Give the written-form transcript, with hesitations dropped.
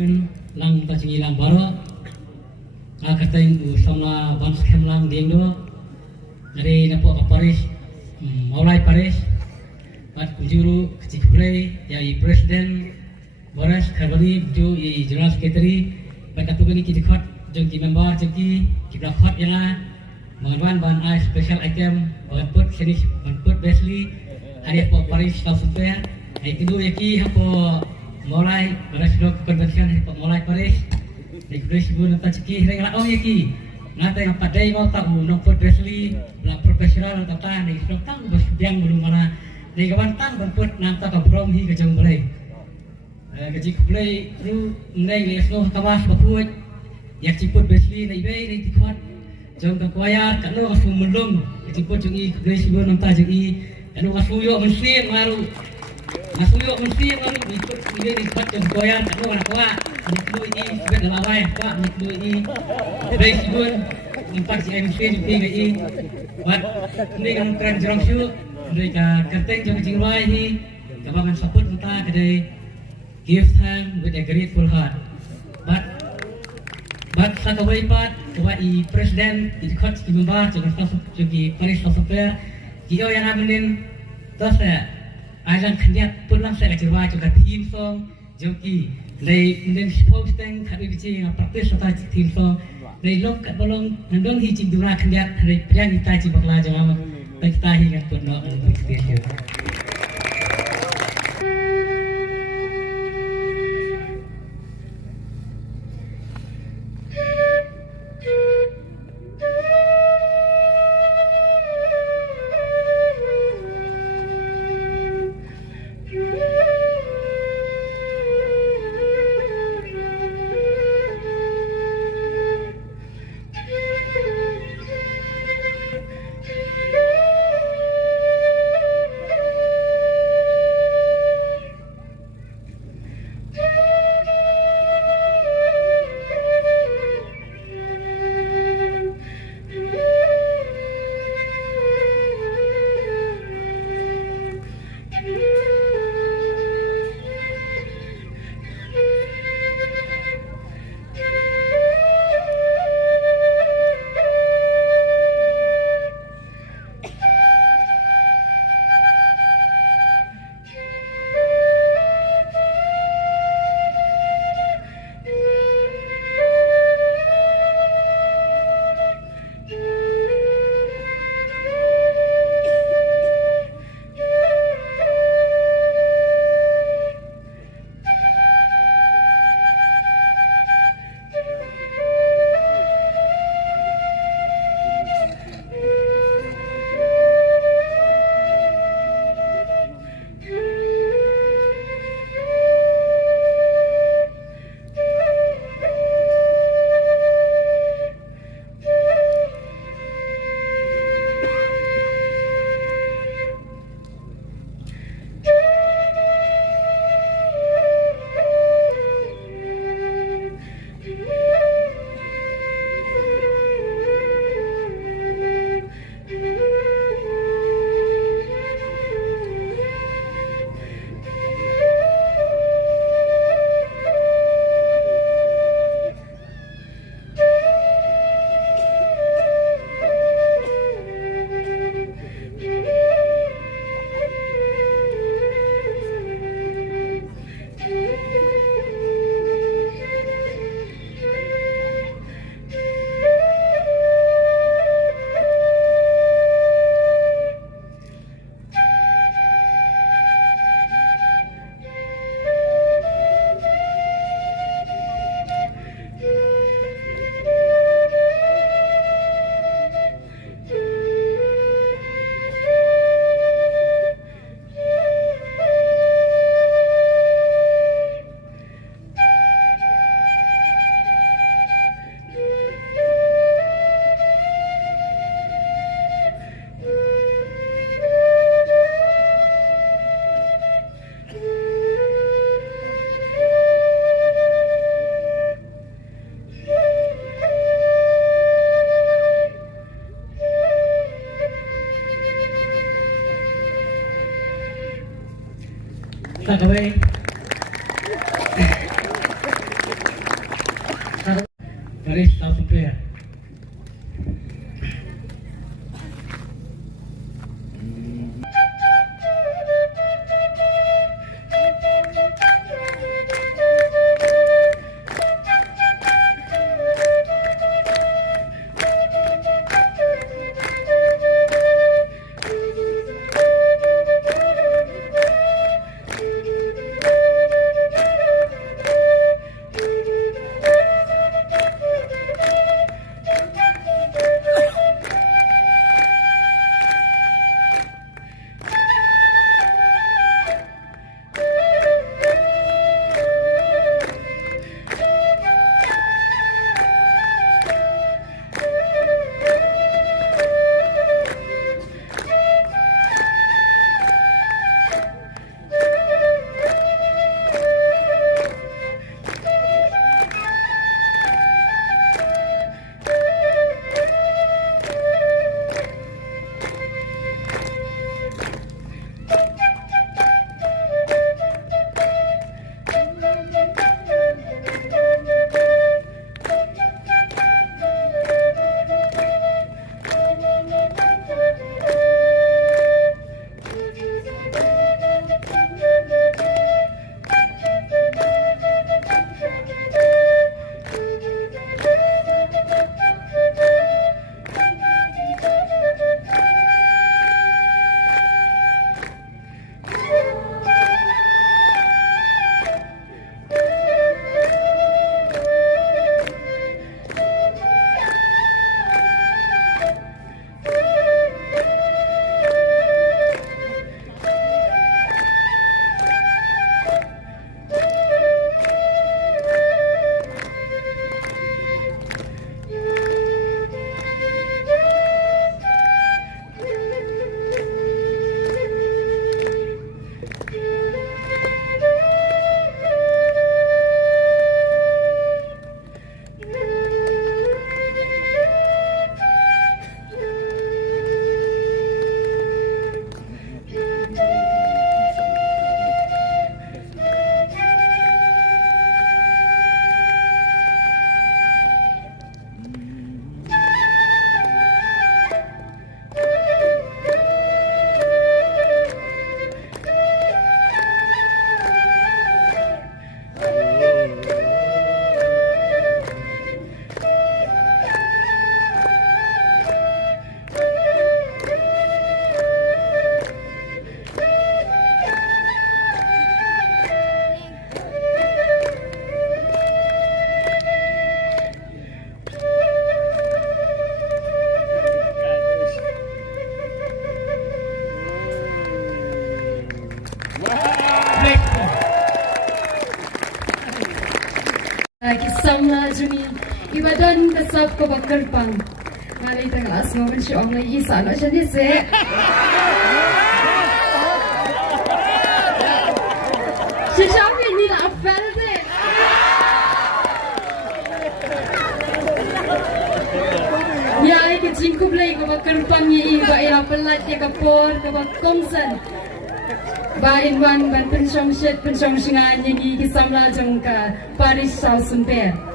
lang tacingi lang baro kateng Samla bans kemlang diengdo dari napo ka Paris Mawlai Paris pat kunjuru kecikplay ya i presiden Boris Karbani jo i general secretary pat katugani kitikot jong ki member jeki kibla khot yana mangwan ban ai special item ban put senis ban put bisli hari po Paris South Fair ai kidu yaki hapo Mawlai Paris Rock Convention di Mawlai Paris di Paris bu nata ceki reng la ong yaki nata yang padai mau tahu nongpot wrestling la profesional tata ni tang bos biang belum mana ni kawan tang berput nanta ka brom hi ke jong boleh ke jik boleh ru nai le sno kawas bapuat yak ciput wrestling ni be ni tikot jong ka kuaya ka no ka sumulung ke ciput jong i boleh sibu nanta jong i anu ka suyo mensin maru masuk mesti baru ikut ini dibuat jam goyang tak ada apa itu ini sudah lawai pak itu ini presiden empat CMC juga ini buat ini kan keren jerong shoe mereka kerteng jam jingwai ini kawan support kita kedai give time with a grateful heart but sakawai pat kawai presiden ikut dimembar jangan stop jadi Paris Software kio yang ambilin terus ya Alang kendiat pulang saya cerwa juga tim song joki dari dan posting kami bici praktis atau tim song dari lok kat bolong nandong hiji dura kendiat dari pian kita ci bakla jangan kita hingga pondok untuk stage. juni ibadan kasab ko bakerpang ngalai tanglas mo bensyong ngai isa no shani se Shishami ni la afelde ya ke jingkublai ko bakerpang yi ba ya pelat ya kapor ko bakongsan ba inwan ban pynshongshit pynshongshingan yi ki samla jong ka paris sau sumper